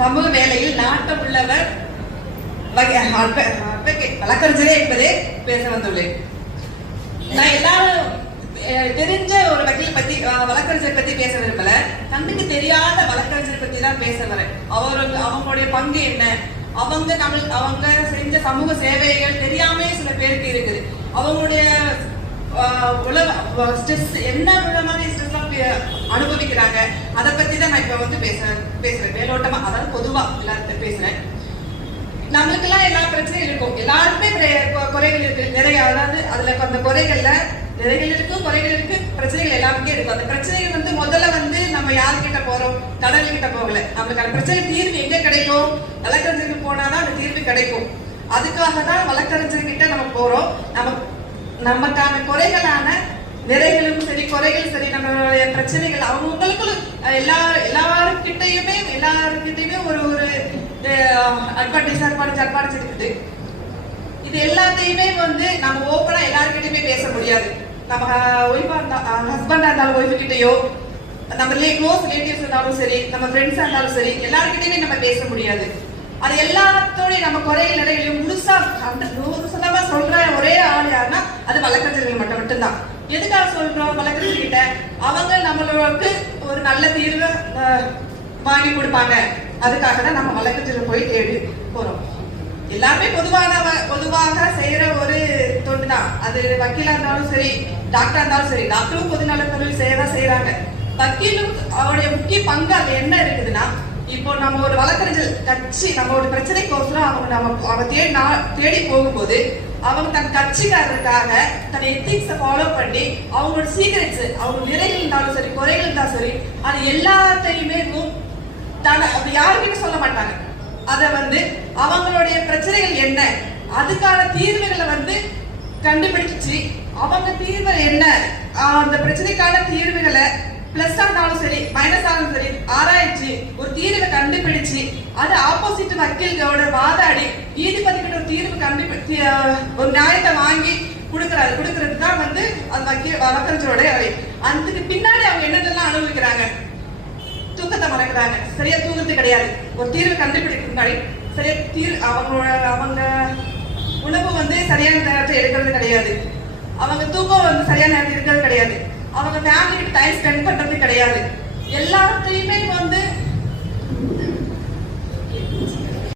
சமூக வேலையில் நாட்டம் உள்ளவர் வழக்கறிஞரே என்பதே பேச வந்துள்ளேன். நான் எல்லாரும் தெரிஞ்ச ஒரு வக்கீல் பத்தி வழக்கறிஞர் பத்தி பேச விரும்பல. கண்ணுக்கு தெரியாத வழக்கறிஞர் பத்தி தான் பேச வரேன். அவங்களுடைய பங்கு என்ன, அவங்க செஞ்ச சமூக சேவைகள் தெரியாமலே சில பேருக்கு இருக்குது. அவங்களுடைய ஸ்ட்ரெஸ் என்ன மாதிரி ஸ்ட்ரெஸ் அனுபவிக்கிறாங்க, அதை பத்தி தான் நான் இப்ப வந்து பேசுறேன் மேலோட்டமா, அதாவது பொதுவா எல்லாத்தையும் பேசுறேன். நம்மளுக்கு எல்லாம் எல்லா பிரச்சனையும் இருக்கும், எல்லாருக்குமே குறைகள் இருக்கு நிறைய. அதாவது அதுல அந்த குறைகள்ல நிறைகள் இருக்கும், குறைகள் இருக்கு, பிரச்சனைகள் எல்லாருமே இருக்கும். அந்த பிரச்சனைகள் வந்து முதல்ல வந்து நம்ம யாருக்கிட்ட போறோம், கடவுள்கிட்ட போகல. நம்மளுக்கு அந்த பிரச்சனை தீர்வு எங்க கிடைக்கும், வழக்கறிஞருக்கு போனாதான் அந்த தீர்வு கிடைக்கும். அதுக்காக தான் வழக்கறிஞர்கிட்ட நம்ம போறோம். நமக்கான குறைகளான நிறைகளும் சரி குறைகள் சரி நம்மளுடைய பிரச்சனைகள் அவங்களுக்குள்ள எல்லாருக்கிட்டையுமே ஒரு அட்வான்டேஜ் இருக்குது. இது எல்லாத்தையுமே வந்து நம்ம ஓப்பனா எல்லாருக்கிட்டையுமே பேச முடியாது. நம்ம ஹஸ்பண்டா இருந்தாலும் ஒய்ஃபு கிட்டயோ, நம்ம க்ளோஸ் ரிலேட்டிவ்ஸ் இருந்தாலும் சரி, நம்ம ஃப்ரெண்ட்ஸா இருந்தாலும் சரி, எல்லாருக்கிட்டையுமே நம்ம பேச முடியாது. அது எல்லாத்தோட நம்ம குறைகள் நிறைகளையும் முழுசா 100% சொல்ற ஒரே ஆள் யாருன்னா அது வழக்கறிஞர்கள் மட்டும்தான். எதுக்காக சொல்றோம் வழக்கறிஞர் கிட்ட, அவங்க நம்மளுக்கு ஒரு நல்ல தீர்வை வாங்கி கொடுப்பாங்க. அதுக்காக தான் நம்ம வழக்கறிஞர்கள் போய் தேடி போறோம். எல்லாருமே பொதுவாக செய்யற ஒரு தொண்டு தான். அது வக்கீலா இருந்தாலும் சரி, டாக்டரா இருந்தாலும் சரி. டாக்டரும் பொதுநல தொழில் செய்யதான் செய்யறாங்க. வக்கீலும் அவருடைய முக்கிய பங்கு அது என்ன இருக்குதுன்னா, இப்போ நம்ம ஒரு வழக்கறிஞர் கட்சி நம்ம ஒரு பிரச்சனைக்கோசரம் அவங்க தேடி போகும்போது அவங்க தன் கட்சிக்காரருக்காக தன் எத்திக்ஸை ஃபாலோ பண்ணி அவங்களோட சீக்ரெட்ஸ், அவங்க நிறைகள் இருந்தாலும் சரி குறைகள் இருந்தாலும் சரி, அது எல்லாத்தையுமே அப்படி யாருக்குமே சொல்ல மாட்டாங்க. அத வந்து அவங்களுடைய பிரச்சனைகள் என்ன, அதுக்கான தீர்வுகளை வந்து கண்டுபிடிச்சு அவங்க தீர்வு என்ன, அந்த பிரச்சனைக்கான தீர்வுகளை பிளஸ் ஆனாலும் சரி மைனஸ் ஆனாலும் சரி ஆராய்ச்சி ஒரு தீர்வை கண்டுபிடிச்சு அது ஆப்போசிட் வக்கீல்களோட வாதாடி நீதிபதிகிட்ட ஒரு தீர்வு கண்டுபிடிச்சு ஒரு நியாயத்தை வாங்கி கொடுக்கறது தான் வந்து அந்த வழக்கறிஞரோட வேலை. அதுக்கு பின்னாடி அவங்க என்னென்னலாம் அனுபவிக்கிறாங்க, தூக்கத்தை மறக்கிறாங்க, சரியா தூக்கத்து கிடையாது. ஒரு தீர்வு கண்டுபிடிக்க முன்னாடி சரியா அவங்க உணவு வந்து சரியான நேரத்தை எடுக்கிறது கிடையாது, அவங்க தூக்கம் வந்து சரியான நேரத்தில் இருக்கிறது கிடையாது, அவங்க ஃபேமிலி கிட்ட டைம் ஸ்பெண்ட் பண்றது கிடையாது. எல்லாத்தையுமே வந்து